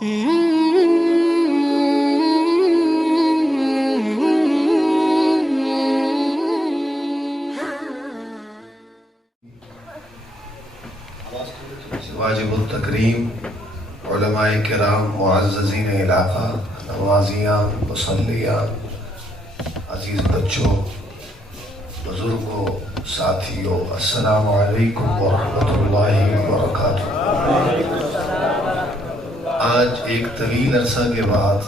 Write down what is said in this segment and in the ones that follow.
واجب التکریم علماء کرام، معززین علاقہ، نمازیان، مصلیان، عزیز بچوں، بزرگوں، ساتھیوں، السلام علیکم ورحمۃ اللہ وبرکاتہ۔ آج ایک طویل عرصہ کے بعد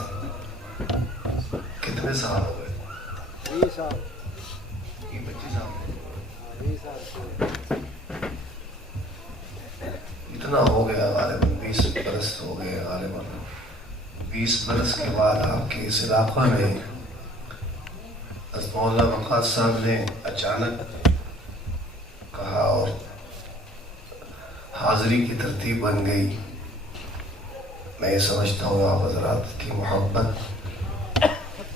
کتنے سال ہو گئے؟ 20 سال 25 سال 20 سال اتنا ہو گیا، غالباً 20 برس ہو گئے، غالباً 20 برس کے بعد آپ کے اس علاقہ میں مولانا وقاص صاحب نے اچانک کہا اور حاضری کی ترتیب بن گئی۔ میں یہ سمجھتا ہوں آپ حضرات کی محبت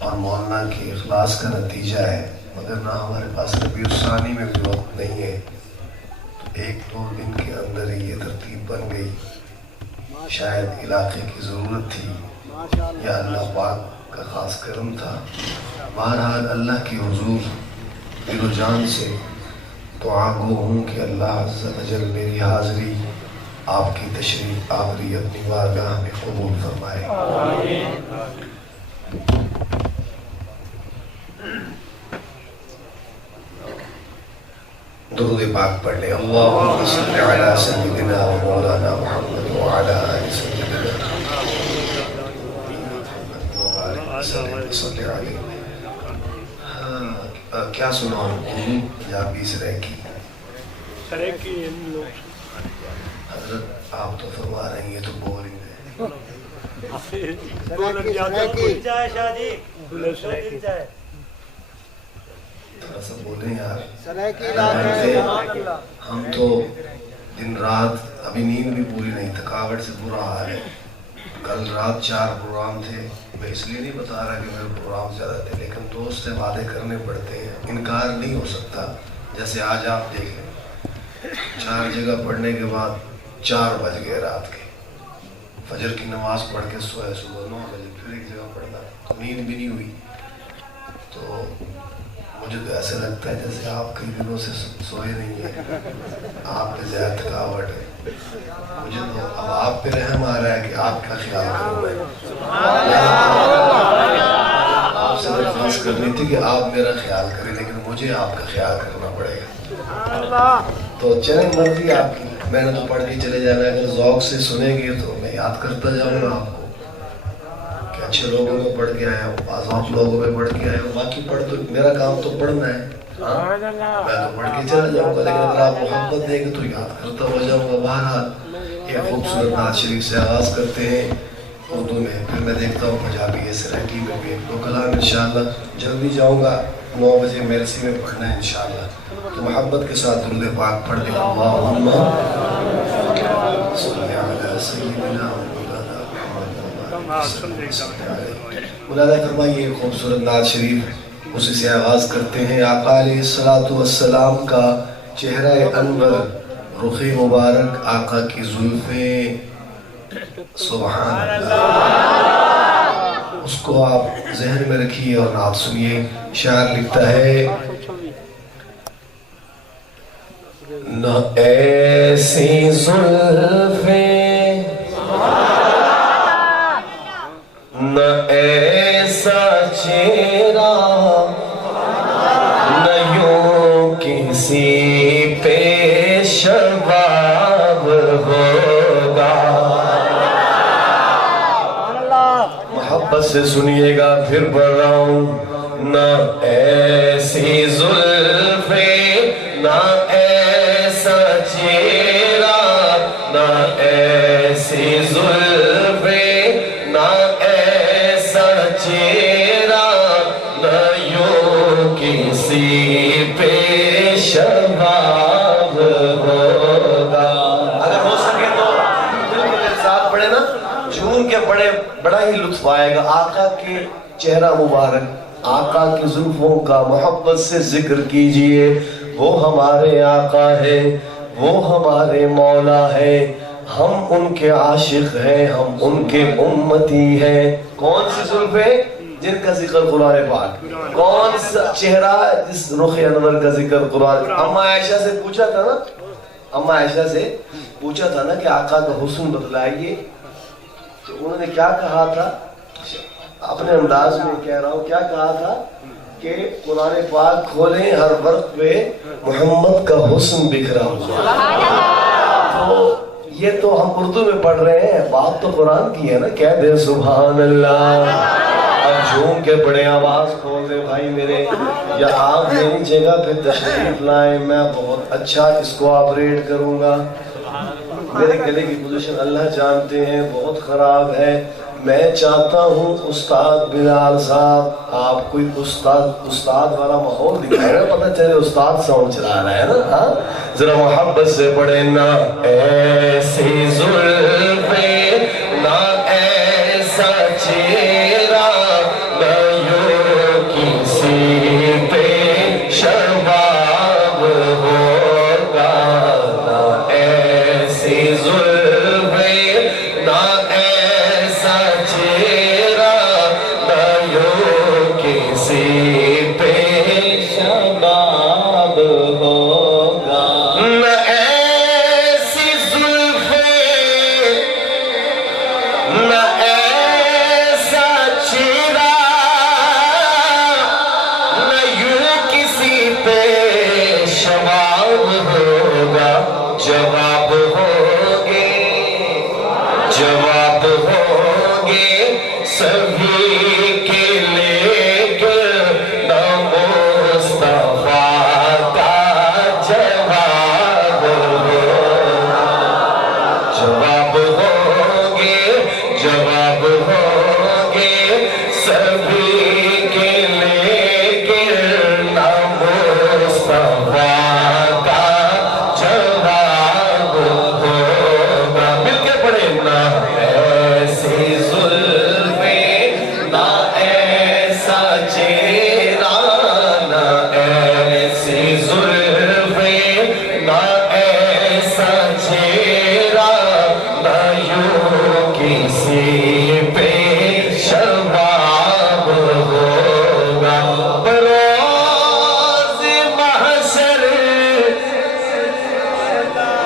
اور مولانا کے اخلاص کا نتیجہ ہے، مگر نہ ہمارے پاس ربیع الثانی میں بھی وقت نہیں ہے، تو 1-2 دن کے اندر ہی یہ ترتیب بن گئی۔ شاید علاقے کی ضرورت تھی یا اللہ پاک کا خاص کرم تھا۔ بہرحال اللہ کی حضور دل و جان سے دعا گو ہوں کہ اللہ عز و جل میری حاضری، آپ کی تشریف آوری اپنی بارگاہ میں قبول فرمائے۔ درود پاک پڑھ لیں۔ اللہم صلی علی سیدنا و مولانا محمد وعلی آل سیدنا صلی علیہ۔ کیا سناؤں؟ پنجابی سریکی حضرت آپ تو فرما رہے ہیں یہ تو بورنگ ہے۔ تھوڑا سا بولیں یار، ہم تو دن رات ابھی نیند بھی پوری نہیں، تھکاوٹ سے برا حال ہے۔ کل رات 4 پروگرام تھے، میں اس لیے نہیں بتا رہا کہ میرے پروگرام زیادہ تھے، لیکن دوست سے وعدے کرنے پڑتے ہیں، انکار نہیں ہو سکتا۔ جیسے آج آپ دیکھ لیں 4 جگہ پڑھنے کے بعد 4 بج گئے رات کے، فجر کی نماز پڑھ کے سوئے، صبح 9 بجے پھر ایک جگہ پڑھنا، تو نیند بھی نہیں ہوئی۔ تو مجھے تو ایسے لگتا ہے جیسے آپ کئی دنوں سے سوئے نہیں ہیں، آپ پہ زیادہ تھکاوٹ ہے۔ مجھے تو اب آپ پہ رحم آ رہا ہے کہ آپ کا خیال کروں میں۔ آپ سے درخواست کرنی تھی کہ آپ میرا خیال کریں، لیکن مجھے آپ کا خیال کرنا پڑے گا۔ تو چلیں مرضی آپ کی، میں نے تو پڑھ کے چلے جانا ہے، اگر ذوق سے سنیں گے تو میں یاد کرتا جاؤں گا آپ کو کہ اچھے لوگوں میں پڑھ کے آیا ہوں، آزاد لوگوں میں پڑھ کے آیا ہوں۔ باقی پڑھ تو میرا کام تو پڑھنا ہے، میں تو پڑھ کے چلا جاؤں گا، لیکن اگر آپ محبت دیں گے تو یاد کرتا ہو جاؤں گا۔ بہرحال یہ خوبصورت نعت شریف سے آغاز کرتے ہیں اردو میں، پھر میں دیکھتا ہوں پنجابی سریکی میں بھی 1-2 کلام انشاءاللہ۔ جلدی جاؤں گا، 9 بجے مرسی میں پڑھنا ہے انشاءاللہ، تو محبت کے ساتھ درود پاک پڑھ دیں۔ اللہم صلی علی سیدنا مولانا مولانا فرمائیے خوبصورت نعت شریف اسی سے آغاز کرتے ہیں۔ آقا علیہ السلام کا چہرہ انور، رخ مبارک، آقا کی زلفیں، سبحان اللہ، اس کو آپ ذہن میں رکھیے اور نعت سنیے۔ شاعر لکھتا ہے نہ ایسی زلفیں، نہ ایسا چہرہ، نہ یوں کسی پہ شباب ہوگا۔ محبت سے سنیے گا، پھر پڑھ رہا ہوں۔ نہ ایسی زلفیں، نہ ایسا چہرہ، نہ ایسی زلفیں، نہ ایسا چہرہ، نہ یوں کسی پہ شباب ہوگا۔ اگر ہو سکے تو بالکل میرے ساتھ پڑھے نا، جھوم کے پڑھے، بڑا ہی لطف آئے گا۔ آقا کے چہرہ مبارک، آقا کی زلفوں کا محبت سے ذکر کیجئے۔ وہ ہمارے آقا ہے، وہ ہمارے مولا ہے، ہم ان کے عاشق ہیں، ہم ان کے امتی ہیں. کون سی زلفیں جن کا ذکر قرآن پاک؟ کون سا چہرہ جس رخ انور کا ذکر قرآن؟ اما عائشہ سے پوچھا تھا نا، اما عائشہ سے پوچھا تھا نا کہ آقا کا حسن بتلائیے، تو انہوں نے کیا کہا تھا؟ اپنے انداز میں کہہ رہا ہوں، کیا کہا تھا کہ قرآن پاک کھولیں، ہر وقت پہ محمد کا حسن بکھرا ہوا. تو یہ تو ہم اردو میں پڑھ رہے ہیں، بات تو قرآن کی ہے نا. کہہ دے سبحان اللہ، اب جھوم کے بڑے آواز کھول دے بھائی میرے، یا آپ میری جگہ پہ تشریف لائیں، میں بہت اچھا اس کو آپریٹ کروں گا. میرے گلے کی پوزیشن اللہ جانتے ہیں بہت خراب ہے. میں چاہتا ہوں استاد بلال صاحب آپ کوئی استاد والا ماحول دکھائے نا، پتہ چلے استاد ساؤنڈ چلا رہا ہے نا. ہاں ذرا محبت سے پڑھے نا. ایسی زلفیں نہ ایسا چہرہ، نہ یوں کسی پہ شباب ہوگا. نہ ایسی زلفیں نہ ایسا چہرہ، نہ یوں کسی پہ شباب ہوگا. نہ ایسی زلفیں نہ ایسا چہرہ، نہ یوں کسی پہ شباب ہوگا. جواب ہوگے، جواب ہوگے سبھی کے لیکن نہ مصطفیٰ کا جواب ہوگا. جواب ہوگے، جواب ہوگے سبھی کے لیکن نہ مصطفیٰ کا جواب ہوگا. مل کے پڑھے نا. ایسی زلفیں نہ ایسا چہرہ، نہ ایسی زلفیں نہ ایسا چہرہ، نہ یوں کسی پہ شباب ہوگا. بروز محشر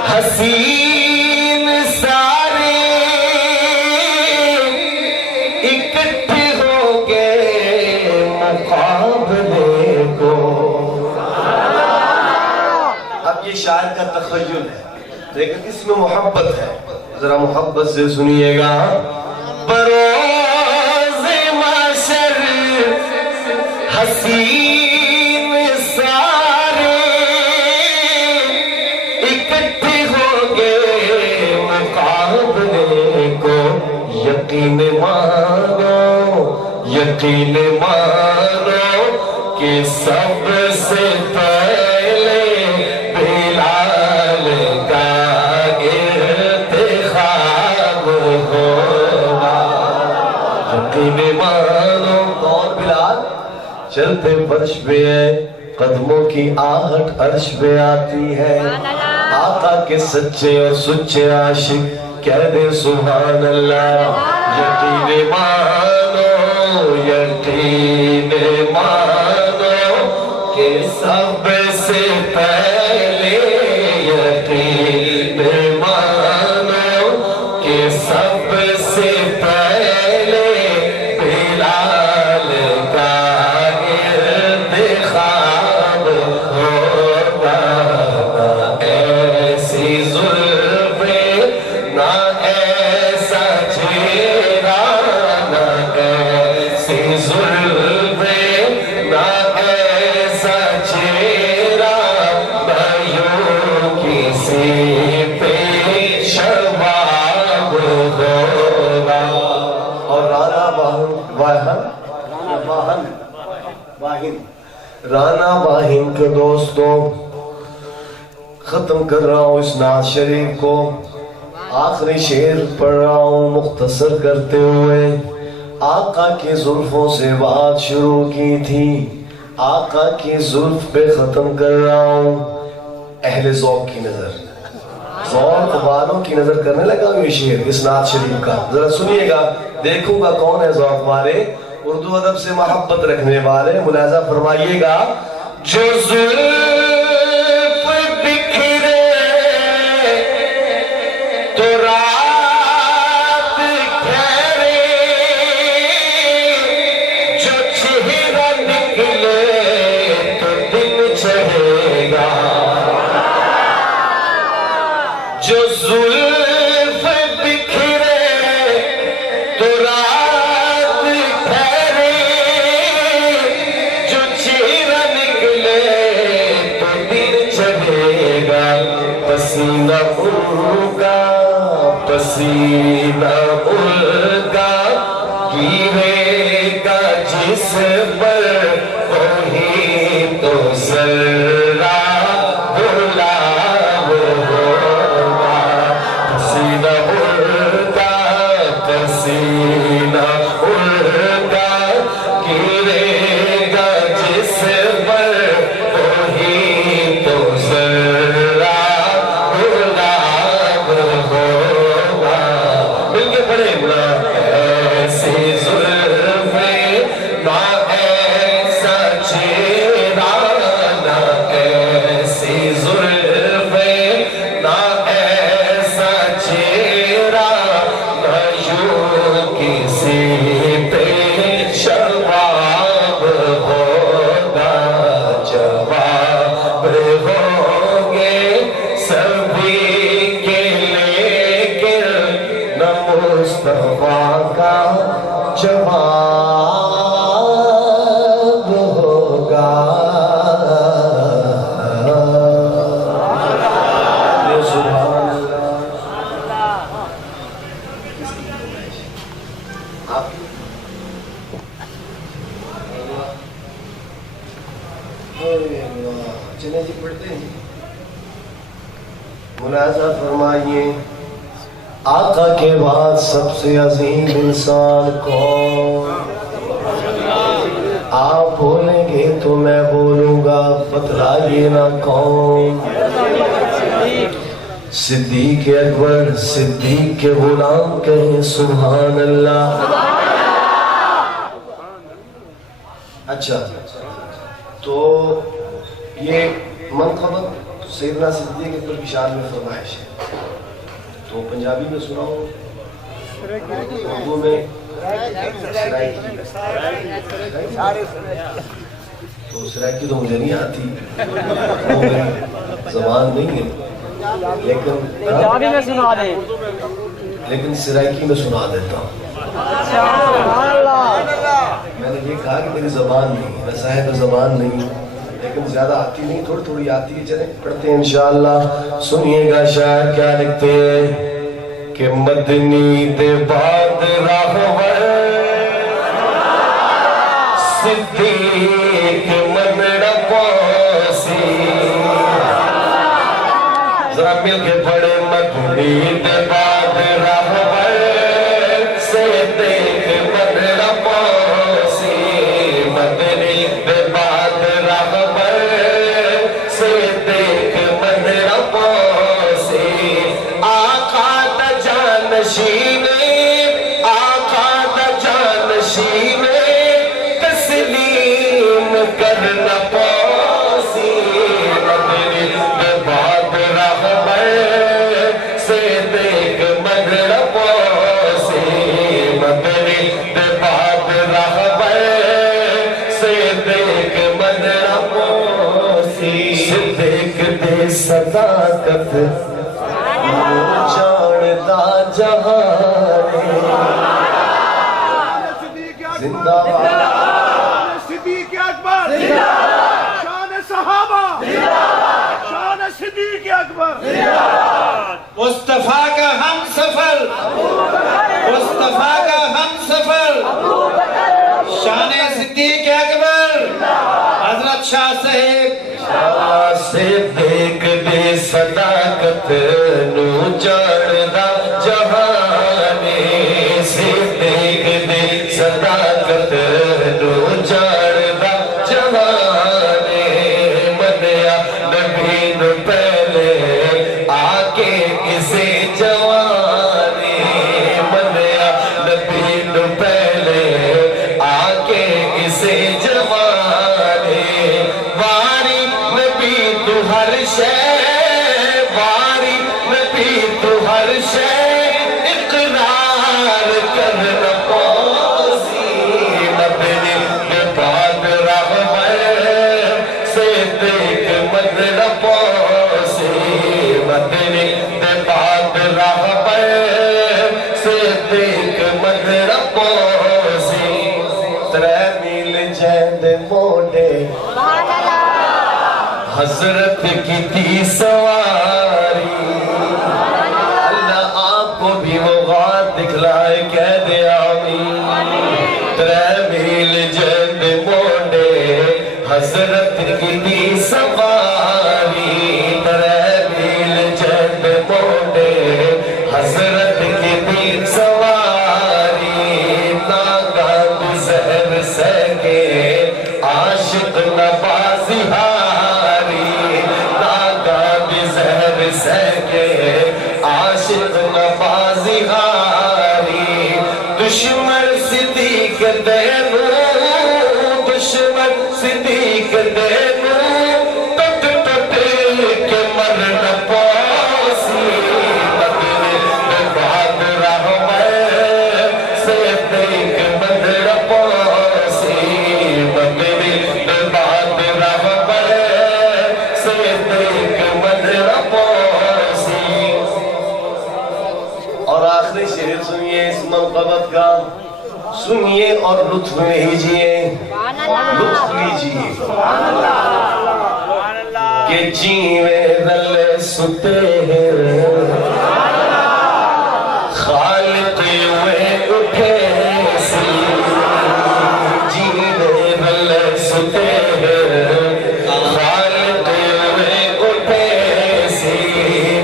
حسین سارے اکٹھے ہو گئے مقابلے کو. اب یہ شاعر کا تخیل ہے لیکن اس میں محبت ہے، ذرا محبت سے سنیے گا. بروز محشر حسین سارے اکٹھے ہو گئے مقابلے کو. یقین مانو، یقین مانو کہ سب سے پہلے بلال کا انتخاب ہوگا. یقین مانو. کون بلال؟ چلتے فرش پہ ہے، قدموں کی آہٹ عرش پہ آتی ہے. آقا کے سچے اور سچے عاشق کہہ دے سبحان اللہ. یقین مانو، یقین مانو کہ سب سے پہلے، یقین مانو کہ سب سے پہلے بلال کا انتخاب ہوگا. ایسی زلفیں نہ ایسا چہرہ، نہ ایسی زلفیں نہ ایسا چہرہ، نہ یوں کسی پہ شباب ہوگا. اور رانا رانا واہن کے دوستوں ختم کر رہا ہوں اس نعت شریف کو. آخری شعر پڑھ رہا ہوں مختصر کرتے ہوئے. آقا کی زلفوں سے بات شروع کی تھی، آقا کی زلف پہ ختم کر رہا ہوں. اہل ذوق کی نظر ذوق والوں کی نظر کرنے لگا یہ شعر اس نعت شریف کا. ذرا سنیے گا, دیکھوں گا کون ہے ذوق والے, اردو ادب سے محبت رکھنے والے. ملاحظہ فرمائیے گا. جو زلف بکھرے تو رات ٹھہرے, جو چہرہ نکلے تو دن چڑھے گا. جو زلف بکھرے تو رات ٹھہرے, جو چہرہ نکلے تو دن چڑھے گا. پسینہ ان کا پسینہ ان کا گرے گا جس پر وہی تو ذرہ غلام ہوگا. پسینہ ان کا پسینہ ان کا گرے گا جس پر وہی تو ذرہ غلام ہوگا. مل کے پڑھیں نا. ایسی زلفیں نہ ایسا چہرہ, نہ ایسی زلفیں نہ ایسا چہرہ, نہ یوں کسی پہ شواب ہوگا. جواب ہوں گے سبھی کے لیکن نہ مصطفیٰ کا جواب ہوگا. سبحان اللہ. چلیں جی پڑھتے ہیں. ملاحظہ فرمائیے. آقا کے بعد سب سے عظیم انسان کون؟ آپ بولیں گے تو میں بولوں گا, بتلائیے نا کون؟ صدیق اکبر. صدیق کے غلام کہیں سبحان اللہ. اچھا, تو یہ منقبت سیدنا صدیق اکبر کی شان میں فرمائش ہے. تو پنجابی میں سناؤ, اردو میں سرائکی. تو سرائکی تو مجھے نہیں آتی, وہ میری زبان نہیں ہے, لیکن سرائکی میں سنا دیتا ہوں. میں نے یہ کہا کہ میری زبان نہیں, میں صاحب زبان نہیں, لیکن زیادہ آتی نہیں, تھوڑی تھوڑی آتی ہے. چلیں پڑھتے ہیں انشاءاللہ. سنیے گا شاعر کیا لکھتے ہیں کہ مدنی دے بعد راہور صدیق منڑا پاسی. ذرا مل کے پڑھے. مدنی دے بعد راہور صدیق منڑا پاسی. مدنی دے بعد راہور صدیق منڑا پاسی. آقا دا جانشین, آقا دا جانشین تسلیم کرنا پاسی. مدنی دے بعد راہور صدیق منڑا پاسی. مدنی دے بعد راہور صدیق منڑا پاسی. صدیق دے صداقت جاندا جہان زندہ باد. صدیق اکبر, شان صحابہ, شان صدیق اکبر. مصطفیٰ کا ہم سفر, مصطفیٰ کا ہم سفر, شان صدیق اکبر حضرت شاہ صاحب. صدیق دے صداقت نو جاندا جہان. صدیق دے صداقت نو جاندا جہان. منیا نبی نو پہلے آ کے موڈے حضرت کی تھی سواری اللہ آپ کو بھی وہ غار دکھلائے کہہ دے آمین ترے میل جند موڈے حضرت کی تھی سواری ترے میل جند موڈے حضرت کی تھی سواری ناگاہ زہر سکے عاشق نبازی ہاری ناگاہ زہر سکے عاشق نبازی ہاری دشمن صدیق دینو دشمن صدیق دینو ٹٹ ٹٹ کے مرن پاسی مدر بعد رحمہ صدیق مدر پاسی مدر بعد رحمہ صدیق مدر پاسی اور آخری شعر سنیے اس منقبت کا سنیے اور لطف لیجئے لطف لیجئے کہ جیوے دل ستے ہیں خالق ہوئے اٹھے سی جیوے دل ستے ہیں خالق ہوئے اٹھے سی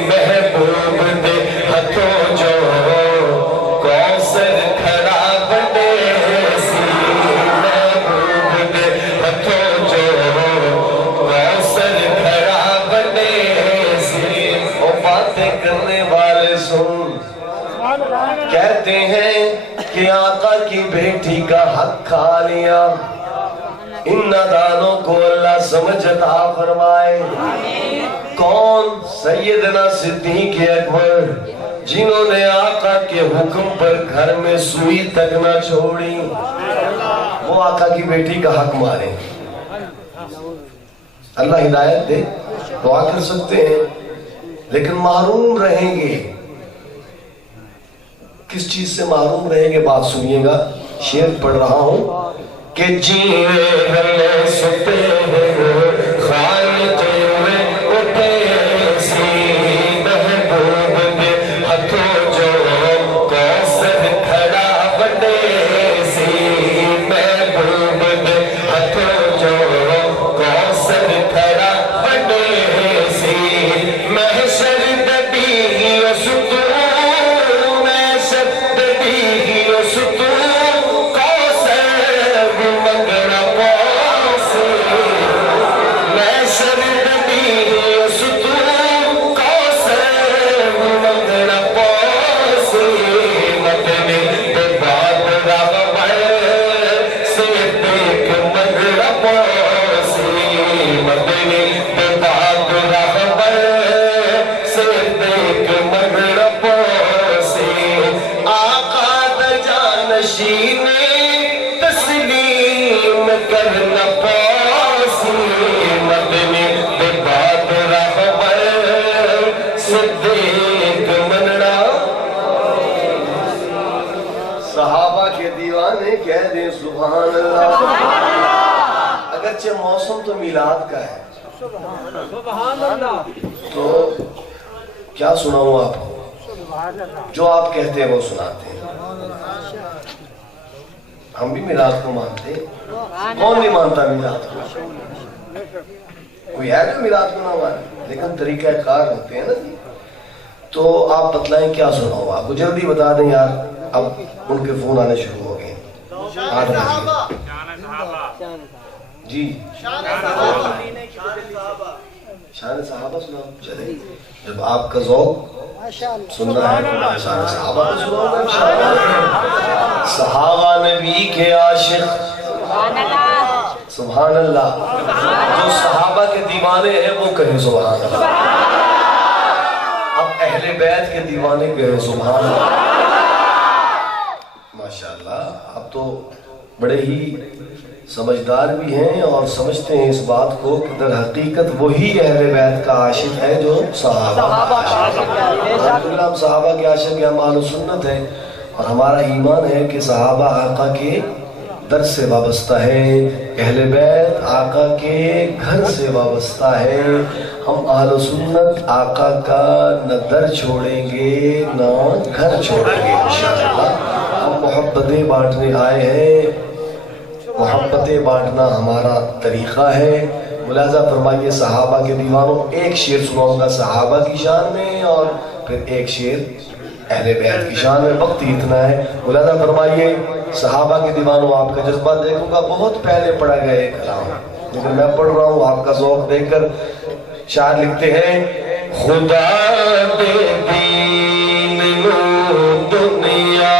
محبوب دے ہتھوں جو کوثر کھڑا بنے سی محبوب دے ہتھوں جو کوثر کھڑا بنے سی وہ باتیں کرنے والے سن کہتے ہیں کہ آقا کی بیٹی کا حق کھا لیا ان نادانوں کو اللہ سمجھ عطا فرمائے کون سیدنا صدیق اکبر جنہوں نے آقا کے حکم پر گھر میں سوئی تک نہ چھوڑی وہ آقا کی بیٹی کا حق مارے اللہ ہدایت دے دعا کر سکتے ہیں لیکن محروم رہیں گے کس چیز سے محروم رہیں گے بات سنیے گا شعر پڑھ رہا ہوں کہ جیوے دل ستے ہیں خالق ہوئے اٹھے سی محبوب دے ہتھوں جو کوثر کھڑا بنے سی محبوب دے ہتھوں جو کوثر کھڑا بنے سی محشر دبی و ستون محشر دبی و ستون کوثر منگنا پاسی محشر دبی و ستون کوثر منگنا پاسی مدنی بعد رحمہ صدیق منگنا پاسی مدنی بعد رحمہ صدیق منگنا پاسی آقا دا جانشین تسلیم کرنا پاسی مدنی بعد رحمہ صدیق منگنا صحابہ کے دیوانے کہہ دیں سبحان اللہ اگرچہ موسم تو میلاد کا ہے سبحان اللہ تو کیا سناؤں آپ کو جو آپ کہتے ہیں وہ سناتے ہیں ہم بھی میلاد کو مانتے ہیں کون نہیں مانتا میلاد کو کوئی ہے جو میلاد کو نہ مانے لیکن طریقہ کار ہوتے ہیں نا جی تو آپ بتلائیں کیا سناؤں آپ کو جلدی بتا دیں یار اب ان کے فون آنے شروع ہو گئے 8 بجے جی شان صحابہ سناؤ چلے جب آپ کا ذوق سننا ہے تو شان صحابہ کو سناؤ صحابہ نبی کے عاشق سبحان اللہ جو صحابہ کے دیوانے ہیں وہ کہیں سبحان اللہ اب اہل بیت کے دیوانے کہیں سبحان اللہ ماشاءاللہ آپ تو بڑے ہی سمجھدار بھی ہیں اور سمجھتے ہیں اس بات کو کہ در حقیقت وہی اہل بیت کا عاشق ہے جو صحابہ الحمدللہ ہم صحابہ کے عاشق ہیں ہم اہل سنت ہیں اور ہمارا ایمان ہے کہ صحابہ آقا کے در سے وابستہ ہے، اہل بیت آقا کے گھر سے وابستہ ہے۔ ہم اہل سنت آقا کا نہ در چھوڑیں گے نہ گھر چھوڑیں گے انشاءاللہ۔ ہم محبتیں بانٹنے آئے ہیں، محبتیں بانٹنا ہمارا طریقہ ہے۔ ملاحظہ فرمائیے صحابہ کے دیوانوں، ایک شعر سناؤں گا صحابہ کی شان میں اور پھر ایک شعر اہل بیت کی شان میں، وقت ہی اتنا ہے۔ ملاحظہ فرمائیے صحابہ کے دیوانوں، آپ کا جذبہ دیکھوں گا بہت پہلے پڑھا گیا ہے کلام، لیکن میں پڑھ رہا ہوں آپ کا ذوق دیکھ کر۔ شاعر لکھتے ہیں خدا دے دین نو دنیا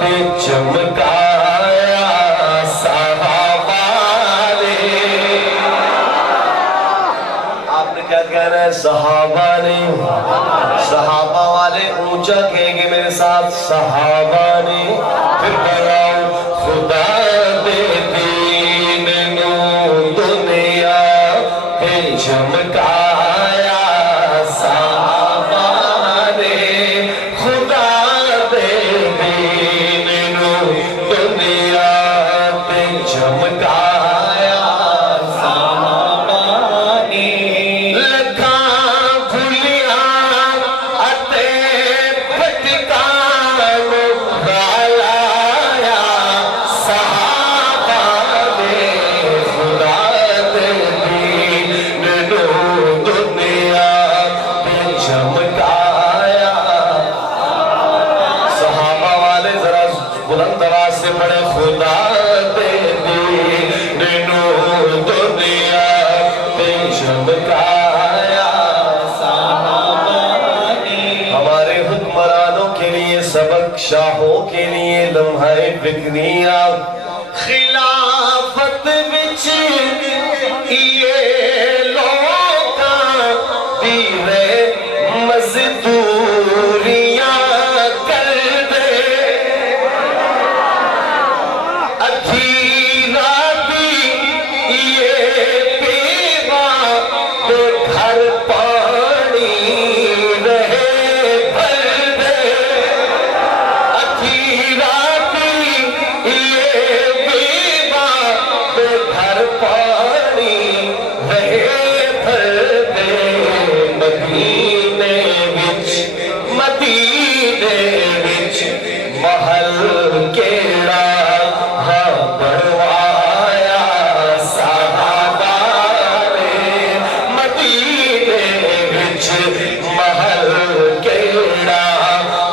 پہ چمکایا صحابہ نے۔ آپ نے کیا کہنا ہے؟ صحابہ نے۔ صحابہ والے اونچا کہیں گے میرے ساتھ، صحابہ نے۔ پھر بڑھاؤ خدا دے دین نو دنیا پہ چمکایا صحابہ نے، خدا دے دین نو دنیا پہ چمکایا صحابہ نے۔ لکھاں بھلیاں اتے پھٹکانو غالایا صحابہ نے، خدا دے دین نو دنیا پہ چمکایا۔ صحابہ والے ذرا بلند آواز سے پڑھے خدا دے دین نو دنیا پہ چمکایا صحابہ نے۔ ہمارے حکمرانوں کے لیے سبق، شاہوں کے لیے لمحہ فکریہ، خلافت وچ یہ لوکاں دیوے مزدوریاں کر دے، ادھی راتی یہ بیوہ دے گھر پانی رہے بھر دے، ادھی راتی یہ بیوہ دے گھر پانی رہے بھر دے، مدینے وچ محل کیڑا ہاں بڑھوایا صحابہ نے، مدینے وچ محل کیڑا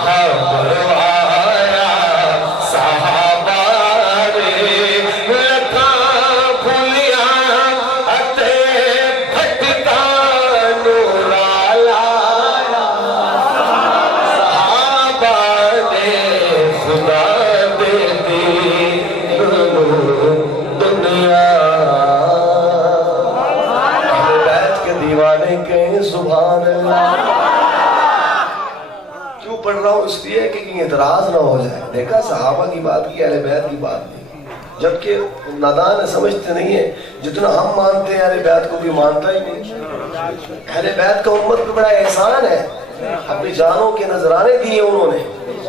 ہاں بڑھوایا صحابہ نے۔ لکھاں بھلیاں اتے پھٹکانو غالایا صحابہ نے، خدا دے دین نو دنیا۔ اہل بیت کے دیوانے کہیں سبحان اللہ۔ کیوں پڑھ رہا ہوں؟ اس لیے کہ کہیں اعتراض نہ ہو جائے۔ دیکھا صحابہ کی بات کی، اہل بیت کی بات نہیں، جبکہ نادان ہے، سمجھتے نہیں ہیں جتنا ہم مانتے ہیں اہل بیت کو بھی مانتا ہی نہیں۔ اہل بیت کا امت پہ بڑا احسان ہے، اپنی جانوں کے نذرانے دیے انہوں نے،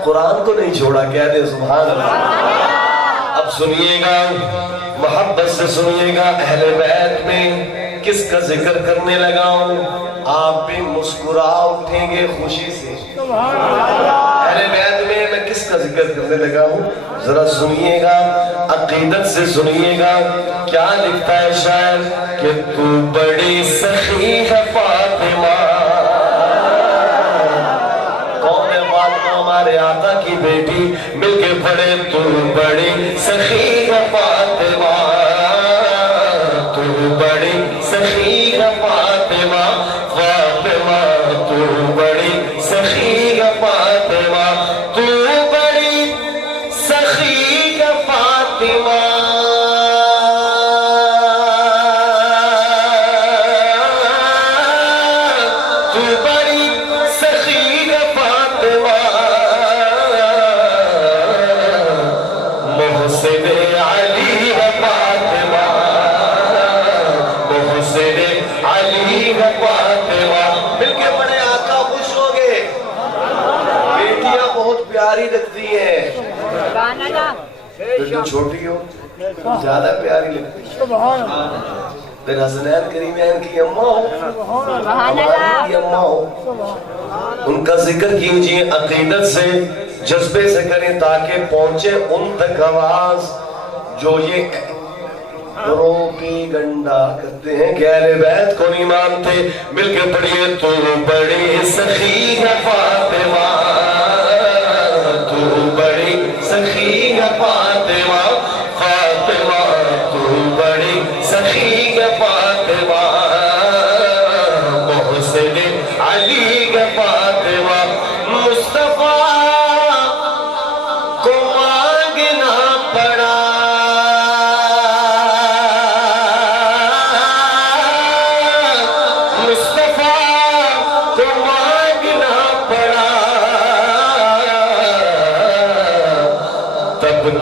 قرآن کو نہیں چھوڑا۔ کہہ دے سبحان اللہ۔ اب سنیے گا، محبت سے سنیے گا، اہل بیت میں کس کا ذکر کرنے لگا ہوں، آپ بھی مسکرا اٹھیں گے خوشی سے۔ اہل بیت میں میں کس کا ذکر کرنے لگا ہوں، ذرا سنیے گا، عقیدت سے سنیے گا۔ کیا لکھتا ہے شاعر کہ تو بڑی سخی ہے فاطمہ، کون ہے فاطمہ؟ ہمارے آقا کی بیٹی، مل کے پڑھے تو بڑی سخی ہے فاطمہ، تو بڑی سخی ہے فاطمہ، فاطمہ تو بڑی سخی ہے فاطمہ، تو بڑی سخی ہے فاطمہ، تو بڑی سخی ہے فاطمہ، محسن علی ہے فاطمہ، محسن علی ہے فاطمہ۔ مل کے بڑے آقا خوش ہو گئے، بیٹیاں بہت پیاری لگتی ہیں، پھر جو چھوٹی ہو زیادہ پیاری لگتی پھر حسنین کریمین کی اماں ہو ہماری کی اماں ہو ان کا ذکر کیجئے عقیدت سے جذبے سے کریں تاکہ پہنچے ان تک آواز جو یہ روپی گنڈا کرتے ہیں کہ اہل بیت کو نہیں مانتے مل کے پڑھیے تو بڑی سخی ہے فاطمہ تو بڑی سخی ہے فاطمہ فاطمہ تو بڑی سخی ہے فاطمہ محسن علی ہے فاطمہ مصطفیٰ کو مانگنا پڑا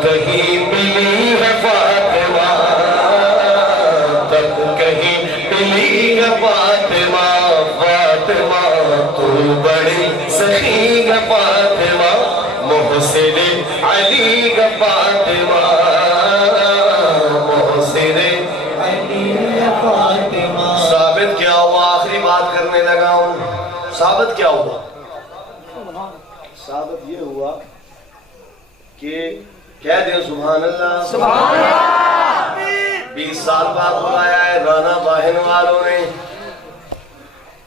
کہیں ملی ہے فاطمہ تب کہیں ملی ہے فاطمہ فاطمہ تو بڑی سخی ہے فاطمہ محسن علی ہے فاطمہ محسن علی ہے فاطمہ ثابت کیا ہوا آخری بات کرنے لگا ہوں ثابت کیا ہوا ثابت یہ ہوا کہ کہہ دیں سبحان اللہ سبحان اللہ 20 سال بعد بلایا ہے رانا باہن والوں نے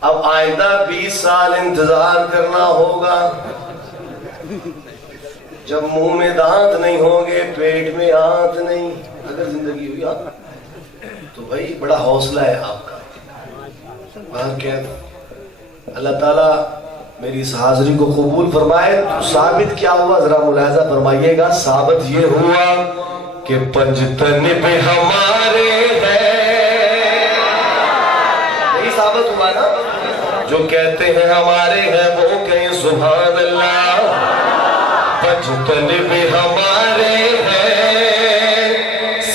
اب آئندہ 20 سال انتظار کرنا ہوگا جب منہ میں دانت نہیں ہوں گے پیٹ میں آنت نہیں اگر زندگی ہوئی تو بھائی بڑا حوصلہ ہے آپ کا بات کیا اللہ تعالیٰ میری اس حاضری کو قبول فرمائے تو ثابت کیا ہوا ذرا ملاحظہ فرمائیے گا ثابت یہ ہوا کہ پنجتن پہ ہمارے ہیں یہی ثابت ہوا نا جو کہتے ہیں ہمارے ہیں وہ کہیں سبحان اللہ پنجتن پہ ہمارے ہیں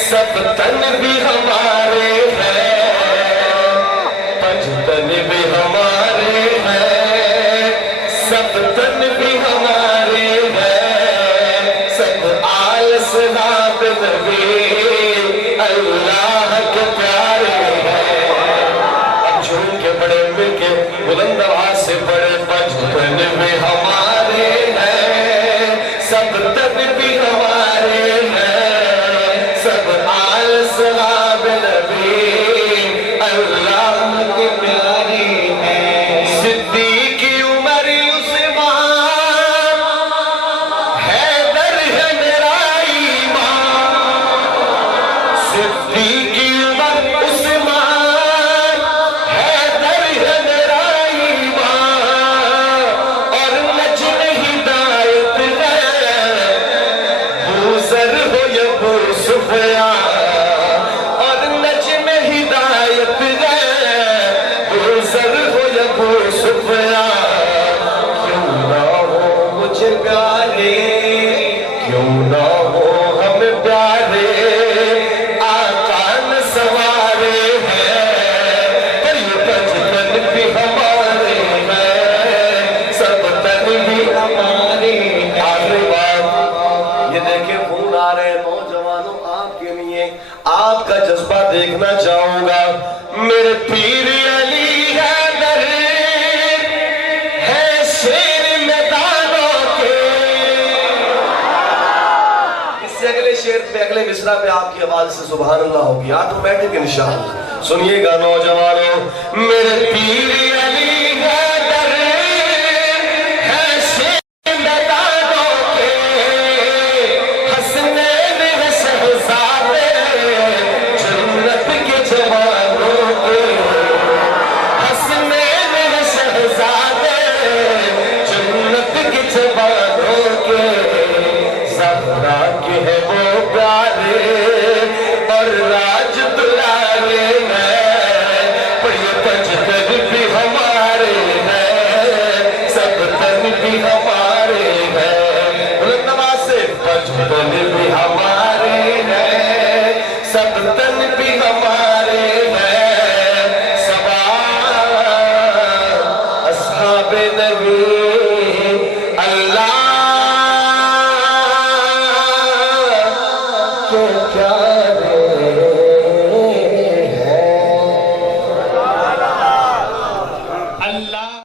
سب تن بھی ہمارے ہیں پنجتن پہ ہمارے ہیں سب تن بھی ہمارے ہیں سب آل صحاب نبی اللہ کے پیارے ہیں اب جھوم کے بڑے مل کے بلند آواز سے بڑے پنجتن بھی ہمارے ہیں سب تن بھی ہمارے ہیں سب آل صحاب نبی اللہ کے پیارے ہیں صدیق آپ کا جذبہ دیکھنا چاہوں گا میرے پیر علی حیدر ہے شیر میدانوں کے اس سے اگلے شیر پہ اگلے مصرع پہ آپ کی آواز سے سبحان اللہ ہوگی آٹومیٹک انشاءاللہ سنیے گا نوجوانوں میرے پیر علی